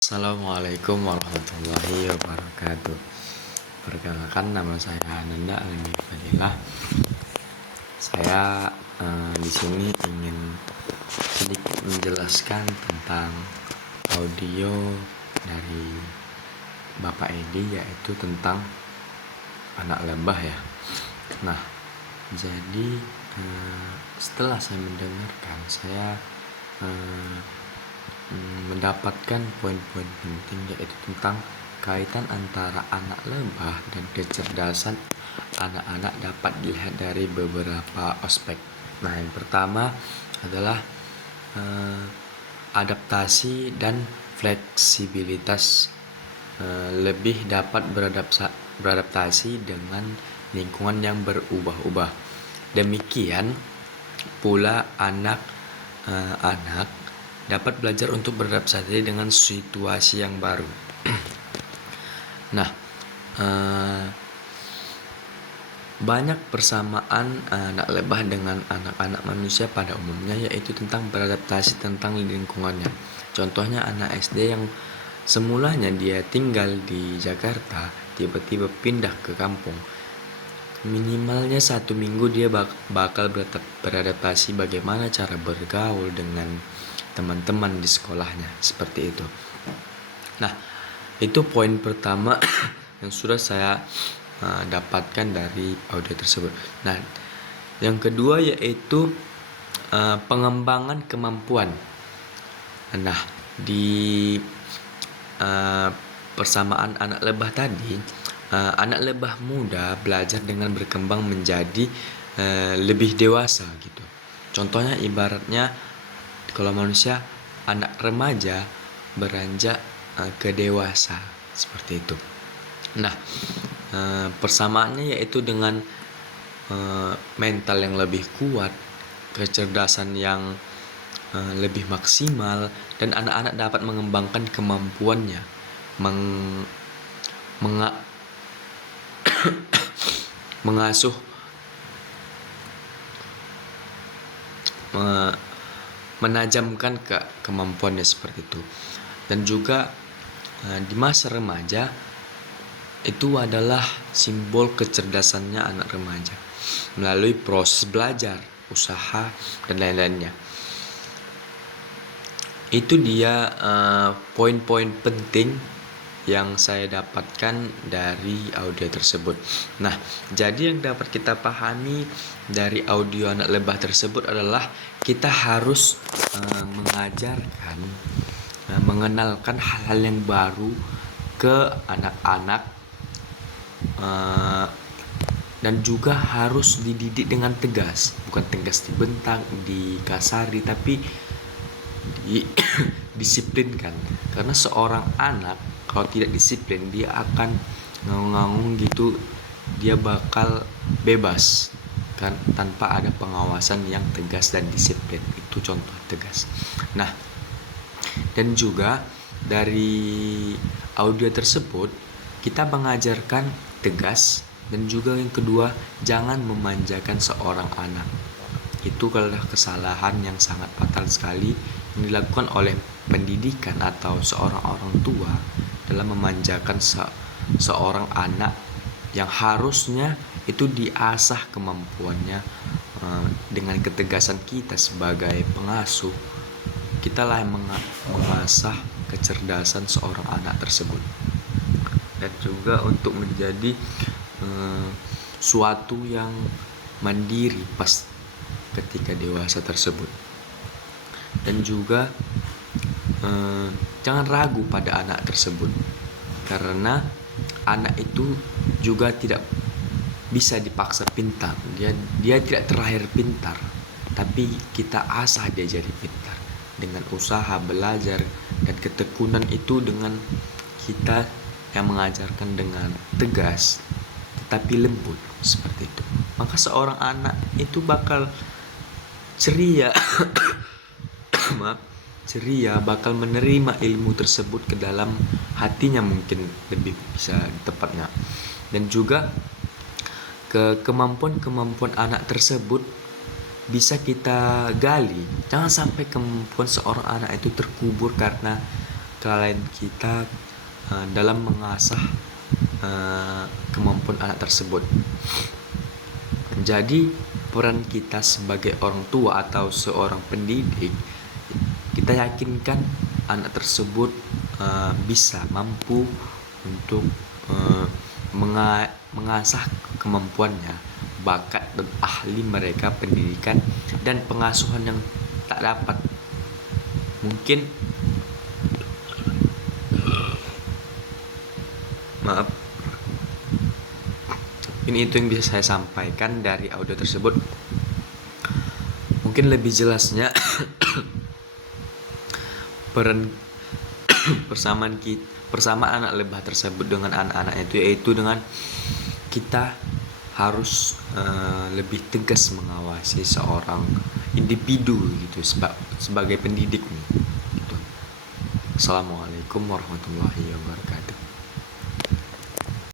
Assalamualaikum warahmatullahi wabarakatuh. Perkenalkan, nama saya Ananda Almi Fadilah. Saya di sini ingin sedikit menjelaskan tentang audio dari Bapak Edi, yaitu tentang anak lebah ya. Nah, jadi setelah saya mendengarkan, saya mendapatkan poin-poin penting, yaitu tentang kaitan antara anak lebah dan kecerdasan anak-anak dapat dilihat dari beberapa aspek. Nah, yang pertama adalah adaptasi dan fleksibilitas. Lebih dapat beradaptasi dengan lingkungan yang berubah-ubah. Demikian pula anak-anak dapat belajar untuk beradaptasi dengan situasi yang baru. Nah, banyak persamaan anak lebah dengan anak-anak manusia pada umumnya, yaitu tentang beradaptasi tentang lingkungannya. Contohnya anak SD yang semulanya dia tinggal di Jakarta, tiba-tiba pindah ke kampung. Minimalnya 1 minggu dia bakal beradaptasi bagaimana cara bergaul dengan teman-teman di sekolahnya, seperti itu. Nah, itu poin pertama yang sudah saya dapatkan dari audio tersebut. Nah, yang kedua yaitu pengembangan kemampuan. Nah, di persamaan anak lebah tadi, anak lebah muda belajar dengan berkembang menjadi lebih dewasa gitu. Contohnya ibaratnya kalau manusia, anak remaja beranjak ke dewasa, seperti itu. Nah, persamaannya yaitu dengan mental yang lebih kuat, kecerdasan yang lebih maksimal, dan anak-anak dapat mengembangkan kemampuannya mengasuh menajamkan kemampuannya, seperti itu. Dan juga di masa remaja itu adalah simbol kecerdasannya anak remaja melalui proses belajar, usaha, dan lain-lainnya. Itu dia poin-poin penting yang saya dapatkan dari audio tersebut. Nah, jadi yang dapat kita pahami dari audio anak lebah tersebut adalah kita harus mengajarkan, mengenalkan hal-hal yang baru ke anak-anak, dan juga harus dididik dengan tegas, bukan tegas dibentak, dikasari, tapi disiplinkan. Karena seorang anak kalau tidak disiplin, dia akan ngangung-ngangung gitu, dia bakal bebas kan, tanpa ada pengawasan yang tegas dan disiplin. Itu contoh tegas. Nah, dan juga dari audio tersebut kita mengajarkan tegas, dan juga yang kedua, jangan memanjakan seorang anak. Itu adalah kesalahan yang sangat fatal sekali yang dilakukan oleh pendidikan atau seorang orang tua dalam memanjakan seorang anak yang harusnya itu diasah kemampuannya dengan ketegasan kita sebagai pengasuh. Kitalah yang mengasah kecerdasan seorang anak tersebut, dan juga untuk menjadi suatu yang mandiri pas ketika dewasa tersebut. Dan juga jangan ragu pada anak tersebut, karena anak itu juga tidak bisa dipaksa pintar. Dia tidak terlahir pintar, tapi kita asah dia jadi pintar dengan usaha, belajar, dan ketekunan. Itu dengan kita yang mengajarkan dengan tegas tetapi lembut, seperti itu. Maka seorang anak itu bakal ceria bakal menerima ilmu tersebut ke dalam hatinya, mungkin lebih bisa tepatnya. Dan juga kemampuan anak tersebut bisa kita gali. Jangan sampai kemampuan seorang anak itu terkubur karena kelalaian kita dalam mengasah kemampuan anak tersebut. Jadi peran kita sebagai orang tua atau seorang pendidik, kita yakinkan anak tersebut bisa mampu untuk mengasah kemampuannya, bakat dan ahli mereka pendidikan dan pengasuhan yang tak dapat. Mungkin ini itu yang bisa saya sampaikan dari audio tersebut. Mungkin lebih jelasnya peran persamaan anak lebah tersebut dengan anak-anak itu, yaitu dengan kita harus lebih tegas mengawasi seorang individu gitu sebagai pendidik nih gitu. Assalamualaikum warahmatullahi wabarakatuh.